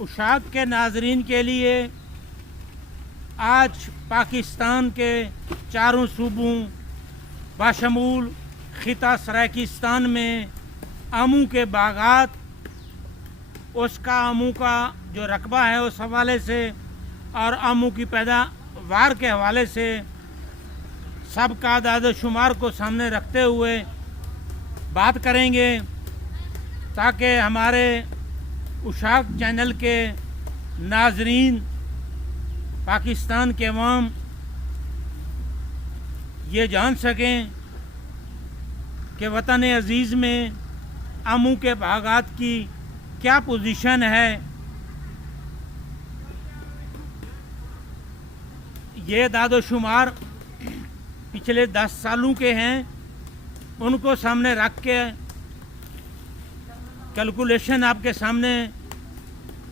उशाक के नाजरीन के लिए आज पाकिस्तान के चारों सूबों बाशमूल खिता सराकिस्तान में आमू के बागात, उसका आमू का जो रकबा है उस हवाले से और आमू की पैदावार के हवाले से सबका आदाद शुमार को सामने रखते हुए बात करेंगे, ताकि हमारे उशाक चैनल के नाजरीन, पाकिस्तान के अवाम ये जान सकें कि वतन अज़ीज़ में आमू के बागात की क्या पोजीशन है। ये दादोशुमार पिछले 10 सालों के हैं, उनको सामने रख के कैलकुलेशन आपके सामने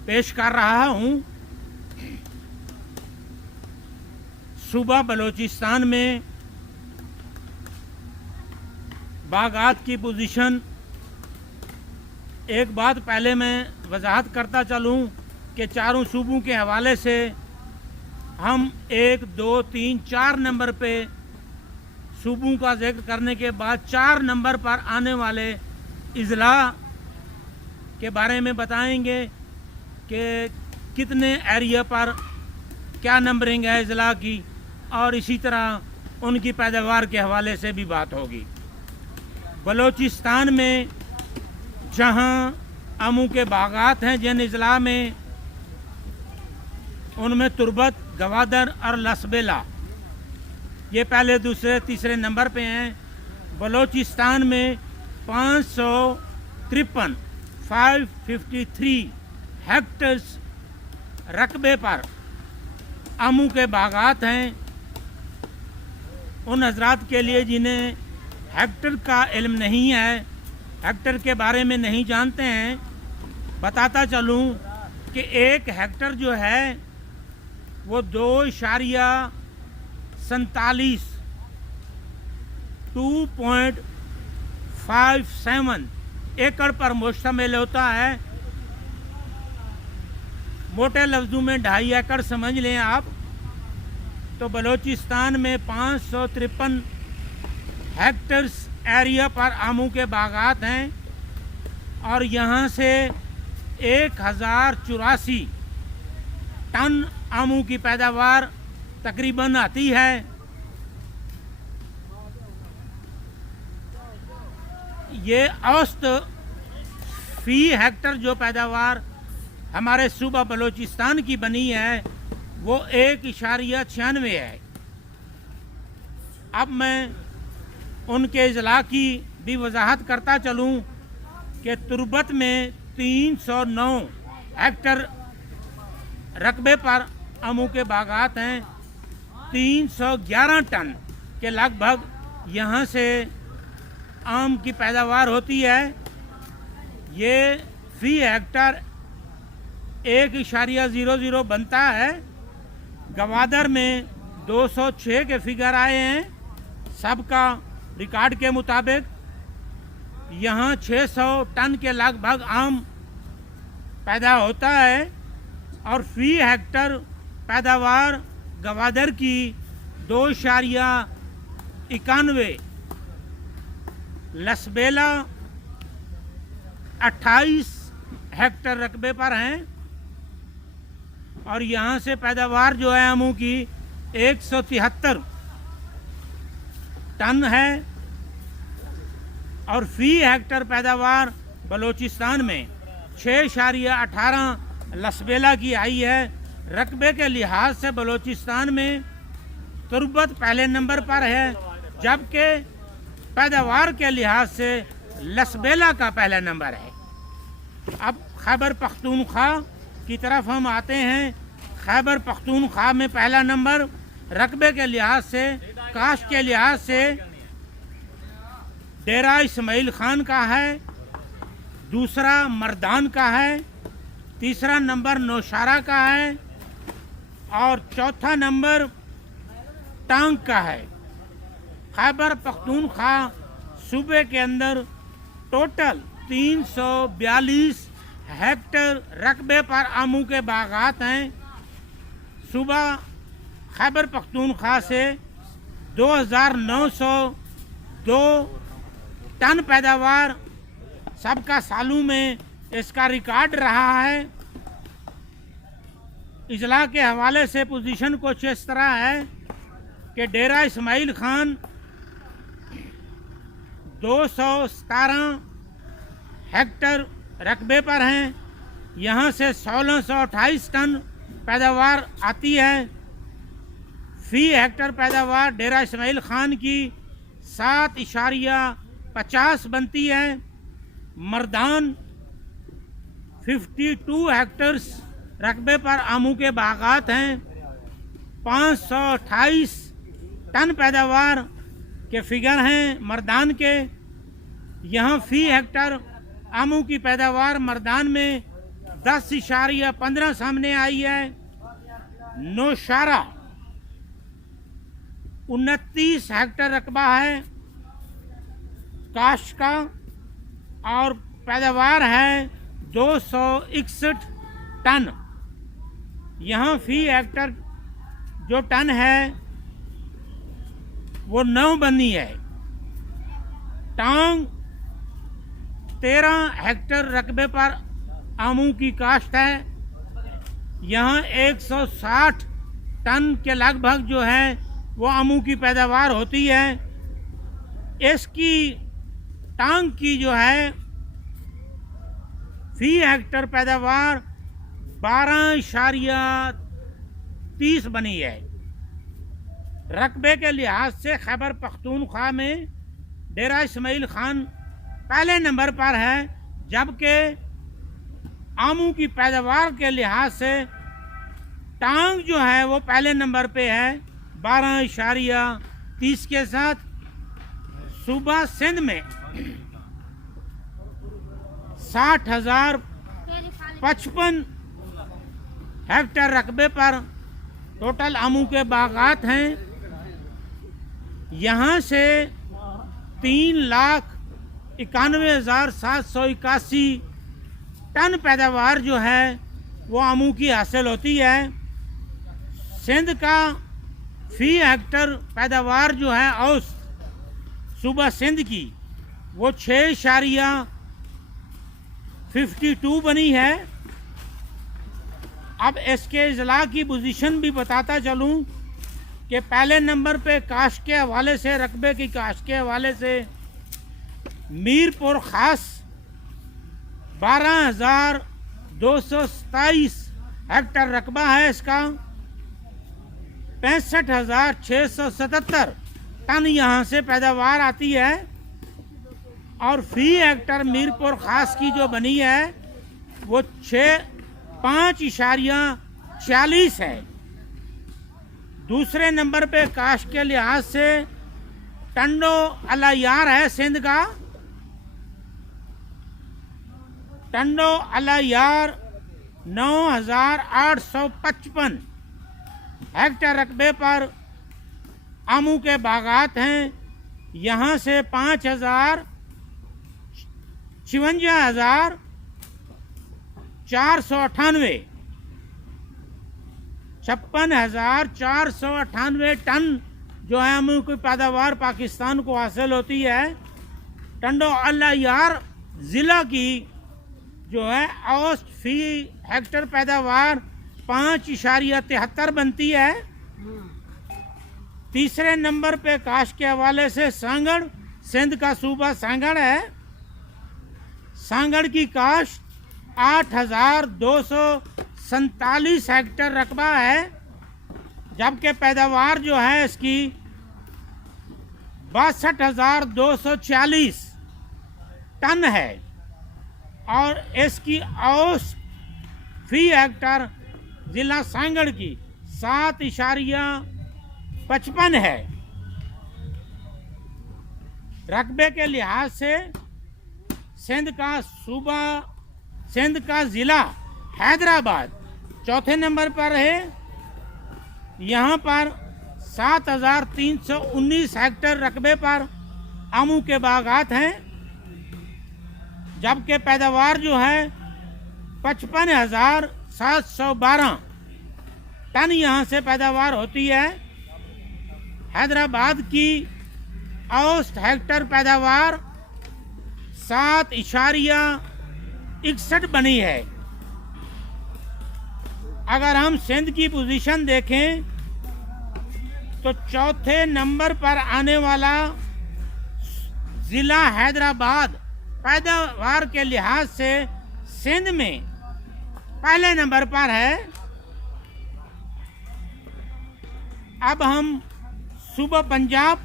पेश कर रहा हूँ। सूबा बलूचिस्तान में बागात की पोजीशन, एक बात पहले मैं वजाहत करता चलूँ कि चारों सूबों के हवाले से हम 1, 2, 3, 4 नंबर पे सूबों का जिक्र करने के बाद 4 नंबर पर आने वाले इजला के बारे में बताएंगे कि कितने एरिया पर क्या नंबरिंग है इजला की, और इसी तरह उनकी पैदावार के हवाले से भी बात होगी। बलूचिस्तान में जहां आमू के बागात हैं जिन इजला में, उनमें तुर्बत, गवादर और लसबेला ये पहले, दूसरे, तीसरे नंबर पे हैं। बलूचिस्तान में 553 हेक्टर्स रकबे पर आमू के बागात हैं। उन हजरात के लिए जिन्हें हेक्टर का इल्म नहीं है, हेक्टर के बारे में नहीं जानते हैं, बताता चलूँ कि 1 हेक्टर जो है वो 2.47 2.57 एकड़ पर मुश्तमिल होता है। मोटे लफ्ज़ों में 2.5 एकड़ समझ लें आप। तो बलूचिस्तान में 553 हेक्टर्स एरिया पर आमू के बागात हैं और यहाँ से 1084 टन आमू की पैदावार तकरीबन आती है। ये औसत फी हेक्टर जो पैदावार हमारे सूबा बलूचिस्तान की बनी है वो 1.96 है। अब मैं उनके इजला की भी वजाहत करता चलूँ कि तुर्बत में 309 हेक्टर रकबे पर आमू के बागात हैं। 311 टन के लगभग यहाँ से आम की पैदावार होती है। ये फी हेक्टर 1.00 बनता है। गवादर में 206 के फिगर आए हैं सबका रिकॉर्ड के मुताबिक। यहाँ 600 टन के लगभग आम पैदा होता है और फी हेक्टर पैदावार गवादर की 2.91, लसबेला 28 हेक्टर रकबे पर हैं और यहाँ से पैदावार जो है आमू की 173 टन है और फी हेक्टर पैदावार बलूचिस्तान में 6.18 लसबेला की आई है। रकबे के लिहाज से बलूचिस्तान में तुर्बत पहले नंबर पर है, जबकि पैदावार के लिहाज से लसबेला का पहला नंबर है। अब खैबर पख्तूनख्वा की तरफ हम आते हैं। खैबर पख्तूनख्वा में पहला नंबर रकबे के लिहाज से, कास्ट के लिहाज से डेरा इस्माइल खान का है, दूसरा मर्दान का है, तीसरा नंबर नौशारा का है और चौथा नंबर टांग का है। खैबर पख्तूनख्वा सूबे के अंदर टोटल 342 हेक्टर रकबे पर आमू के बागात हैं। सूबा खैबर पख्तूनख्वा से 2902 टन पैदावार सबका सालों में इसका रिकॉर्ड रहा है। इजला के हवाले से पोजीशन कुछ इस तरह है कि डेरा इस्माइल खान 217 हेक्टर रकबे पर हैं। यहाँ से 1628 टन पैदावार आती है। फी हेक्टर पैदावार डेरा इस्माइल खान की 7.50 बनती है। मर्दान 52 हेक्टर्स रकबे पर आमू के बागात हैं। 528 टन पैदावार के फिगर हैं मर्दान के। यहाँ फी हेक्टर आमू की पैदावार मर्दान में 10.15 सामने आई है। नौशारा 29 हेक्टर रकबा है काश का और पैदावार है 261 टन। यहाँ फी हेक्टर जो टन है वो 9 बनी है। टांग 13 हेक्टर रकबे पर आमू की काश्त है। यहाँ 160 टन के लगभग जो है वो आमू की पैदावार होती है। इसकी टांग की जो है फी हेक्टर पैदावार 12.30 बनी है। रकबे के लिहाज से खैबर पख्तूनख्वा में डेरा इस्माइल खान पहले नंबर पर है, जबकि आमू की पैदावार के लिहाज से टांग जो है वो पहले नंबर पे है 12.30 के साथ। सूबा सिंध में 60,055 हेक्टर रकबे पर टोटल आमू के बागात हैं। यहाँ से 3,91,781 टन पैदावार जो है वो आमू की हासिल होती है। सिंध का फी हेक्टर पैदावार जो है औसत सूबा सिंध की वो 6.52 बनी है। अब इसके इजला की पोजीशन भी बताता चलूँ कि पहले नंबर पे काश्त के हवाले से, रकबे की काश्त के हवाले से मीरपुर खास 12,227 हेक्टर रकबा है इसका। 65,677 टन यहाँ से पैदावार आती है और फी हेक्टर मीरपुर खास की जो बनी है वो 5.40 है। दूसरे नंबर पे काश्त के लिहाज से टंडो अलायार है सिंध का। टंडो अलायार 9,855 हेक्टर रकबे पर आमू के बागात हैं। यहाँ से 56,498 56,498 टन जो है आमू की पैदावार पाकिस्तान को हासिल होती है। टंडो अलायार ज़िला की जो है औसत फी हेक्टर पैदावार 5.73 बनती है। तीसरे नंबर पे काश्त के हवाले से सांगड़, सिंध का सूबा सांगड़ है। सांगड़ की काश्त 8,247 हेक्टर रकबा है, जबकि पैदावार जो है इसकी 62,240 टन है और इसकी औसत फी हेक्टर जिला सांगड़ की 7.55 है। रकबे के लिहाज से सिंध का ज़िला हैदराबाद चौथे नंबर पर है। यहाँ पर 7,319 हेक्टर रकबे पर आमू के बागात हैं, जबकि पैदावार जो है 55,712 टन यहाँ से पैदावार होती है। हैदराबाद की औसत हेक्टर पैदावार 7.61 बनी है। अगर हम सिंध की पोजीशन देखें तो चौथे नंबर पर आने वाला जिला हैदराबाद पैदावार के लिहाज से सिंध में पहले नंबर पर है। अब हम सूबा पंजाब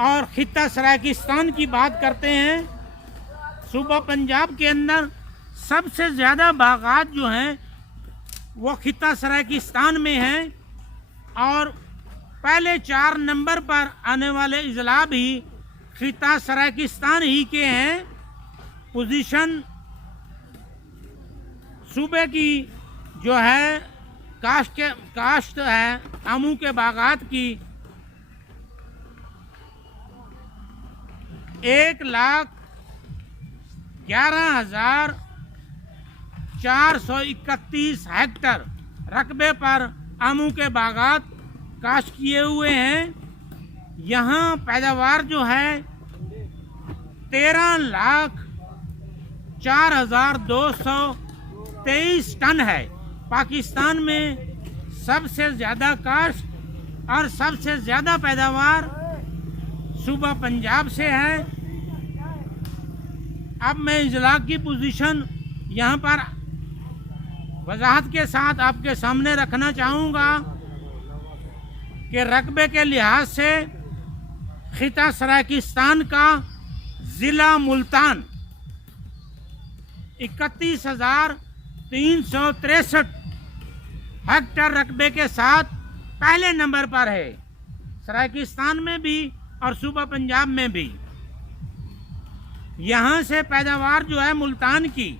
और खित्ता सरायकिस्तान की बात करते हैं। सूबा पंजाब के अंदर सबसे ज़्यादा बागात जो हैं वो खित्ता सरायकिस्तान में हैं और पहले 4 नंबर पर आने वाले अजला भी खित्ता सरायकिस्तान ही के हैं। पोजीशन सूबे की जो है काश्त है आमू के बागात की 1,11,431 हेक्टर रकबे पर आमू के बागात काश्त किए हुए हैं। यहाँ पैदावार जो है 13,04,223 टन है। पाकिस्तान में सबसे ज़्यादा काश्त और सबसे ज़्यादा पैदावार सूबा पंजाब से है। अब मैं अजला की पोजीशन यहाँ पर वजाहत के साथ आपके सामने रखना चाहूँगा कि रकबे के लिहाज से खित्ता सरायकिस्तान का ज़िला मुल्तान 31,363 हेक्टर रकबे के साथ पहले नंबर पर है, सरायकिस्तान में भी और सूबा पंजाब में भी। यहाँ से पैदावार जो है मुल्तान की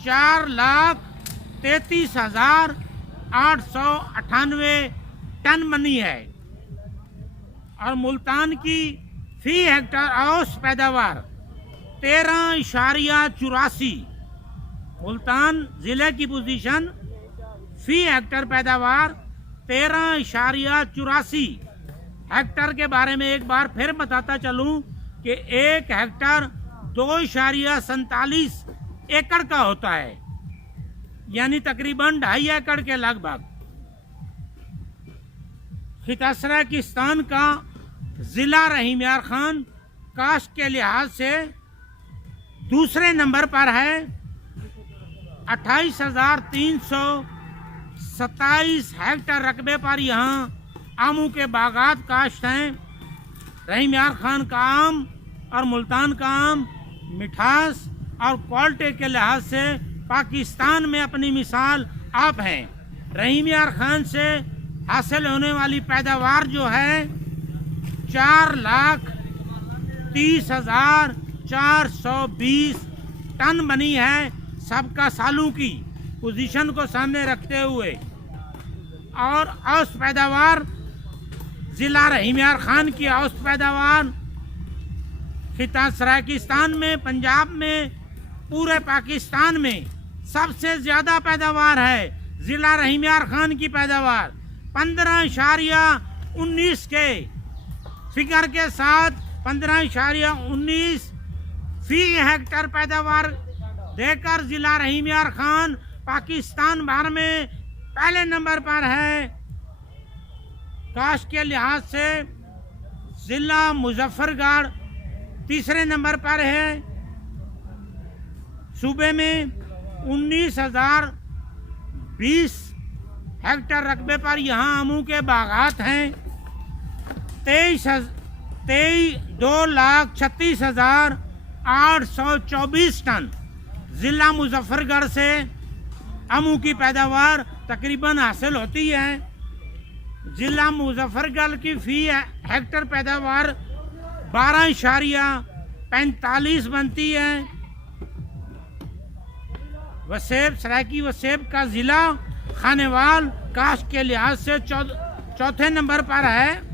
4,33,898 टन बनी है और मुल्तान की फी हेक्टर औसत पैदावार 13.84। मुल्तान ज़िले की पोजीशन फी हेक्टर पैदावार 13.84 हेक्टर के बारे में एक बार फिर बताता चलूं कि 1 हेक्टर 2.47 एकड़ का होता है, यानी तकरीबन 2.5 एकड़ के लगभग। खित्ता सरायकिस्तान का ज़िला रहीम यार खान काश्त के लिहाज से दूसरे नंबर पर है। 28,327 हेक्टर रकबे पर यहाँ आमू के बागात काश्त हैं। रहीम यार खान का आम और मुल्तान का आम मिठास और क्वालिटी के लिहाज से पाकिस्तान में अपनी मिसाल आप हैं। रहीम यार खान से हासिल होने वाली पैदावार जो है 4,30,420 टन बनी है, सबका सालों की पोजीशन को सामने रखते हुए। और औसत पैदावार ज़िला रहीम यार खान की औसत पैदावार खित्ता सरायकिस्तान में, पंजाब में, पूरे पाकिस्तान में सबसे ज़्यादा पैदावार है। ज़िला रहीम यार खान की पैदावार 15.19 के फिगर के साथ 15.19 फी हेक्टर पैदावार देकर ज़िला रहीम यार खान पाकिस्तान भर में पहले नंबर पर है। काश्त के लिहाज से ज़िला मुजफ्फरगढ़ तीसरे नंबर पर है। सूबे में 19,020 हेक्टर रकबे पर यहाँ आमू के बागात हैं। 2,36,824 टन ज़िला मुजफ्फरगढ़ से आमू की पैदावार तकरीबन हासिल होती है। ज़िला मुजफ्फरगढ़ की फी हेक्टर पैदावार 12.45 बनती है। वसेब सरायकी वसेब का ज़िला खानेवाल काश्त के लिहाज से चौथे नंबर पर है।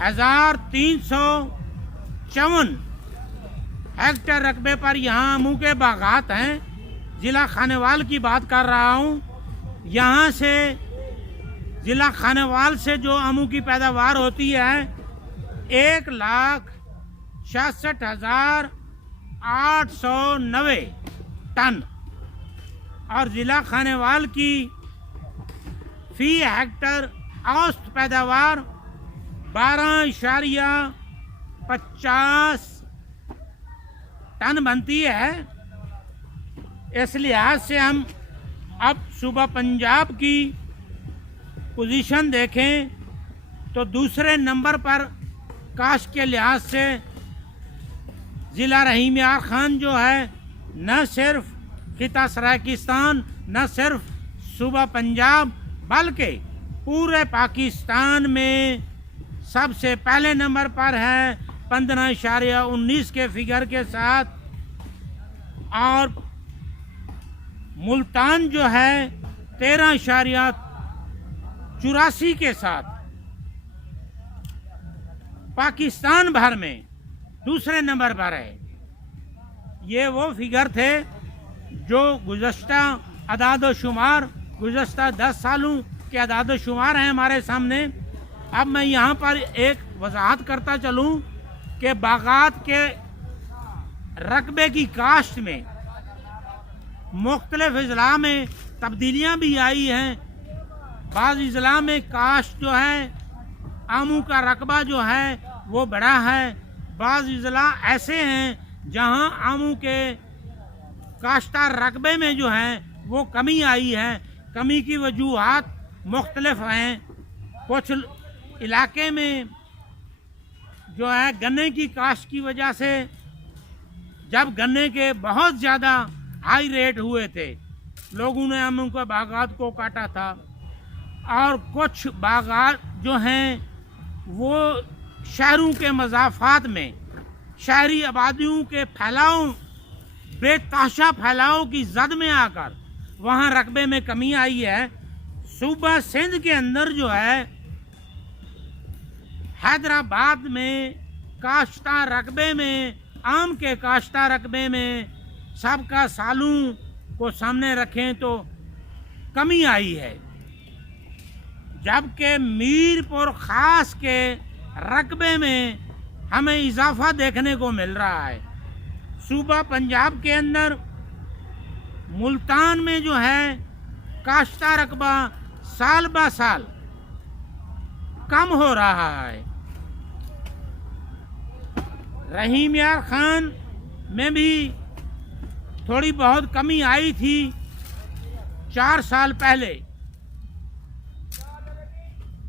1354 हेक्टेयर रकबे पर यहाँ आमू के बागात हैं। ज़िला खानेवाल की बात कर रहा हूँ। यहाँ से ज़िला खानेवाल से जो आमू की पैदावार होती है 1,66,890 टन और ज़िला खानेवाल की फी हेक्टर औसत पैदावार 12.50 टन बनती है। इस लिहाज से हम अब सूबा पंजाब की पोजीशन देखें तो दूसरे नंबर पर काश्त के लिहाज से ज़िला रहीम यार खान जो है न सिर्फ खिता सराकिस्तान न सिर्फ सूबा पंजाब बल्कि पूरे पाकिस्तान में सबसे पहले नंबर पर है 15.19 के फिगर के साथ और मुल्तान जो है 13.84 के साथ पाकिस्तान भर में दूसरे नंबर पर है। ये वो फिगर थे जो गुज़श्ता अदाद शुमार गुज़श्ता 10 सालों के अदाद शुमार हैं हमारे सामने। अब मैं यहाँ पर एक वजाहत करता चलूँ कि बागात के रकबे की काश्त में मुख्तलिफ अजला में तब्दीलियाँ भी आई हैं। बाज़ अजला में काश्त जो है आमू का रकबा जो है वो बड़ा है। बाज़ अजला ऐसे हैं जहाँ आमू के काश्तकार रकबे में जो है वो कमी आई है। कमी की वजूहात मुख्तलिफ हैं। कुछ इलाके में जो है गन्ने की काश्त की वजह से जब गन्ने के बहुत ज़्यादा हाई रेट हुए थे लोगों ने आमू के बागात को काटा था और कुछ बागात जो हैं वो शहरों के मज़ाफ़ात में शहरी आबादियों के फैलाव बेतहाशा फैलाव की जद में आकर वहाँ रकबे में कमी आई है। सूबा सिंध के अंदर जो है हैदराबाद में काश्ता रकबे में आम के काश्ता रकबे में सबका सालों को सामने रखें तो कमी आई है, जबकि मीरपुर ख़ास के रकबे में हमें इजाफा देखने को मिल रहा है। सूबा पंजाब के अंदर मुल्तान में जो है काश्ता रकबा साल ब साल कम हो रहा है। रहीम यार खान में भी थोड़ी बहुत कमी आई थी 4 साल पहले,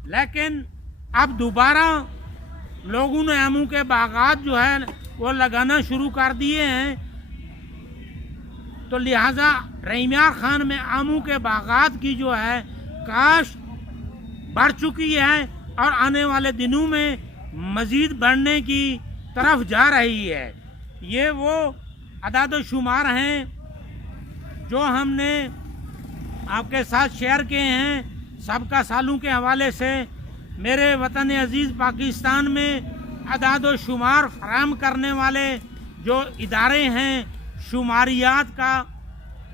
लेकिन अब दोबारा लोगों ने आमू के बागात जो है वो लगाना शुरू कर दिए हैं। तो लिहाजा रहीम यार खान में आमू के बागात की जो है काश्त बढ़ चुकी है और आने वाले दिनों में मज़ीद बढ़ने की तरफ जा रही है। ये वो अदाद शुमार हैं जो हमने आपके साथ शेयर किए हैं सबका सालों के हवाले से। मेरे वतन अजीज़ पाकिस्तान में अदाद शुमार फराहम करने वाले जो इदारे हैं, शुमारियात का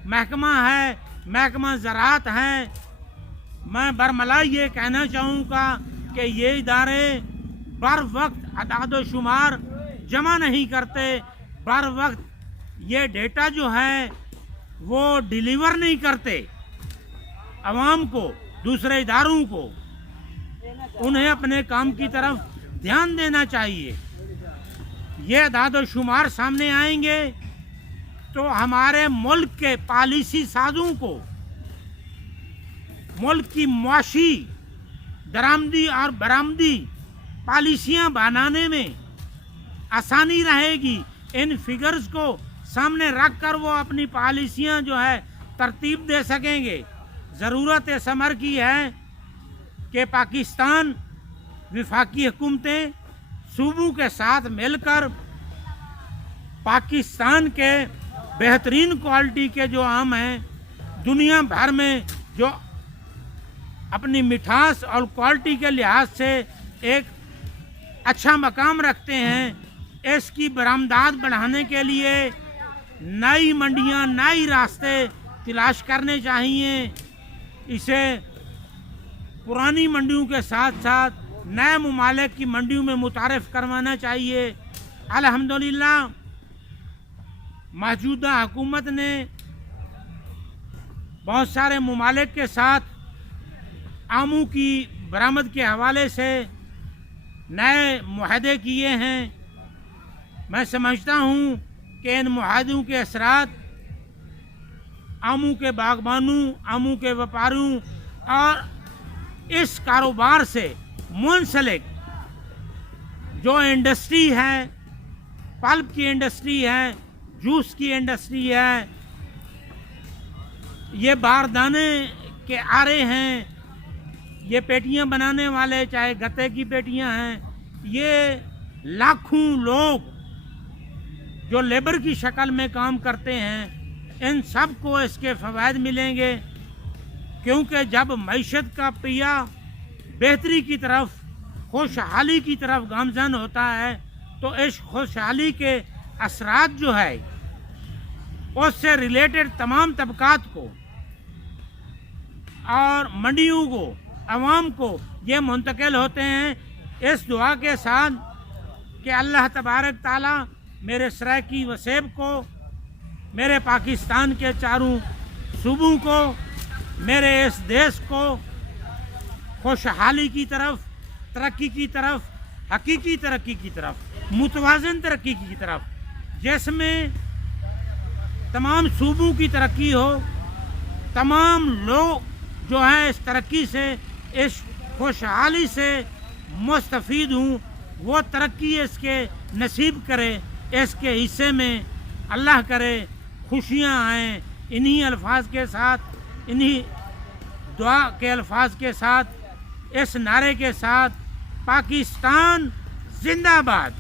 महकमा है, महकमा ज़राअत है, मैं बरमला ये कहना चाहूँगा कि ये इदारे बर वक्त अदाद शुमार जमा नहीं करते, बर वक्त ये डेटा जो है वो डिलीवर नहीं करते अवाम को, दूसरे इदारों को। उन्हें अपने काम की तरफ ध्यान देना चाहिए। ये अदाद शुमार सामने आएंगे तो हमारे मुल्क के पॉलिसी साजों को मुल्क की मुआशी दरामदी और बरामदी पॉलिसियाँ बनाने में आसानी रहेगी। इन फिगर्स को सामने रख कर वो अपनी पॉलिसियाँ जो है तरतीब दे सकेंगे। ज़रूरत इस अमर की है कि पाकिस्तान वफाकी हुकूमतें सूबों के साथ मिलकर पाकिस्तान के बेहतरीन क्वालिटी के जो आम हैं दुनिया भर में जो अपनी मिठास और क्वालिटी के लिहाज से एक अच्छा मकाम रखते हैं। इसकी बरामदात बढ़ाने के लिए नई मंडियां, नई रास्ते तलाश करने चाहिए। इसे पुरानी मंडियों के साथ साथ नए ममालिक की मंडियों में मुतारिफ करवाना चाहिए। अल्हम्दुलिल्लाह मौजूदा हुकूमत ने बहुत सारे ममालिक के साथ आमू की बरामद के हवाले से नए मुआहदे किए हैं। मैं समझता हूँ कि इन मुआहदों के असरात आमू के बागबानों, आमू के व्यापारियों और इस कारोबार से मुंसलिक जो इंडस्ट्री है, पल्प की इंडस्ट्री है, जूस की इंडस्ट्री है, ये बारदाने के आरे हैं, ये पेटियां बनाने वाले, चाहे गत्ते की पेटियां हैं, ये लाखों लोग जो लेबर की शक्ल में काम करते हैं, इन सब को इसके फ़वाइद मिलेंगे। क्योंकि जब मईशत का पहिया बेहतरी की तरफ, खुशहाली की तरफ गामज़न होता है तो इस खुशहाली के असरात जो है उससे रिलेटेड तमाम तबकात को और मंडियों को, अवाम को ये मुंतकिल होते हैं। इस दुआ के साथ कि अल्लाह तबारक ताला मेरे सराकी वसेब को, मेरे पाकिस्तान के चारों सूबों को, मेरे इस देश को खुशहाली की तरफ, तरक्की की तरफ, हकीकी तरक्की की तरफ, मुतवाज़िन तरक्की की तरफ, जिसमें तमाम सूबों की तरक्की हो, तमाम लोग जो हैं इस तरक्की से, इस खुशहाली से मुस्तफ़ीद हूँ, वो तरक्की इसके नसीब करे, इसके हिस्से में अल्लाह करे खुशियाँ आएँ। इन्हीं अल्फाज के साथ, इन्हीं दुआ के अल्फाज के साथ, इस नारे के साथ, पाकिस्तान जिंदाबाद।